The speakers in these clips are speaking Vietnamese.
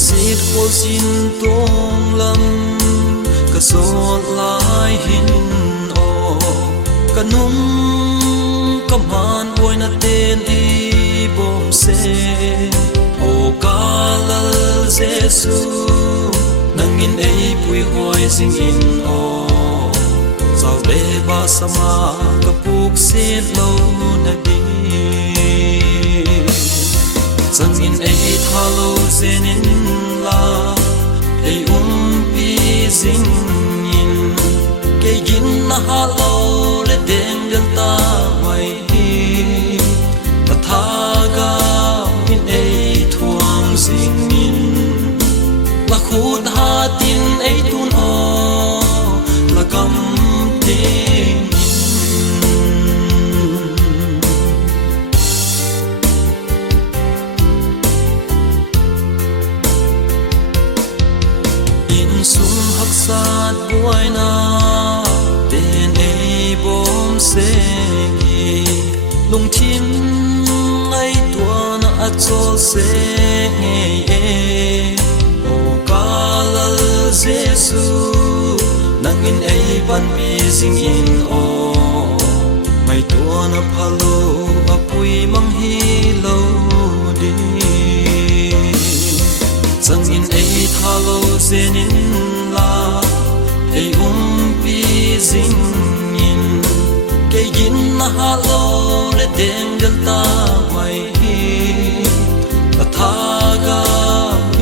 xịt khô xin tuông lâm cả sốt lại hin o cả nung cả man ôi na tên y bom se o cả lal Giêsu nang in ei pui hoi sing in o sao để ba sama cả puk xịt lâu na đi sang in ei thalo zenin la ei pi zing in ke gin na halo le deng del ta mai ta thaga in ei thuam zing in la khut ha tin ei tun o la kam ting sum hak sat buai na ten ei bom se gi lung thim ai tua na a chol se nge e o kalal Giêsu nang in ei ban mi sing in o mai tua na phalo a pui mang hi lo di sang in ei thalo zenin la ei pi zing in ke gin na halo le deng del ta mai ta thaga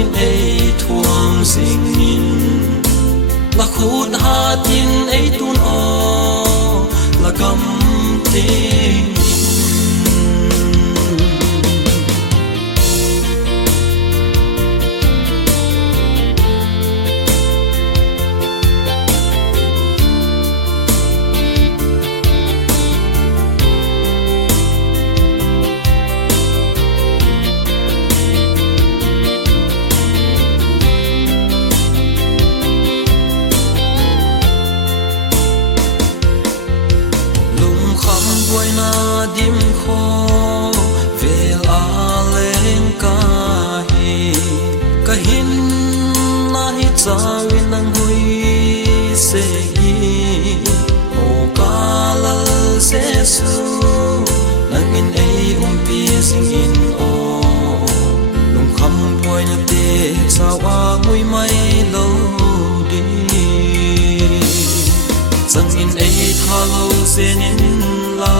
in ei thuam zing in la khut ha tin ei tun o la kam ting buai na dim kho vel a leng ka hin na hi chawin nang hui se gi o kala Giêsu nang in ei pi sing in o lung kham buai na te sawa ngui mai lo di sang in ei thalo zenin la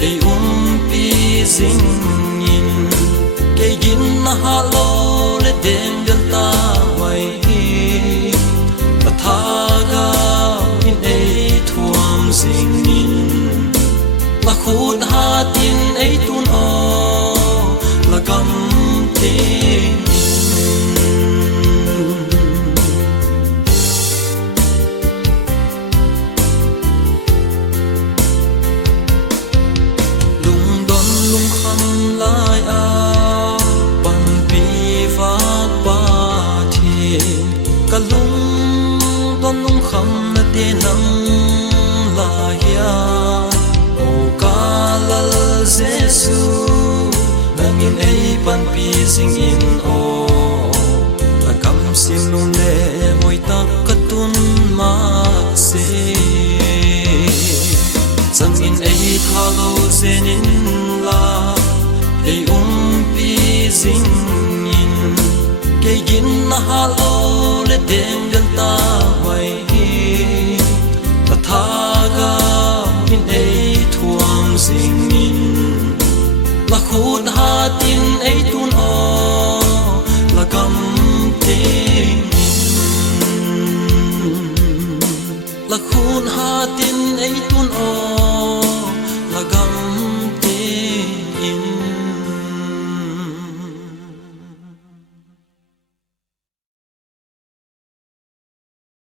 ei pi zing in ke gin na halo le deng del ta mai ta thaga in ei thuam zing in la khut ha tin ei tun o la kam ting lai a pan pi va pa thiên ka lung don lung kham na te nang la ya o ka lal Giêsu nang in ei pan pi sing in o la kam sim nung le moi tak ka tun ma se sang in ei thalo zenin la ei pi zing in ke gin na halo le deng del ta mai ta thaga in ei thuam zing in la khut ha tin ei tun o la kam ting la khut ha tin ei tun o la kam ting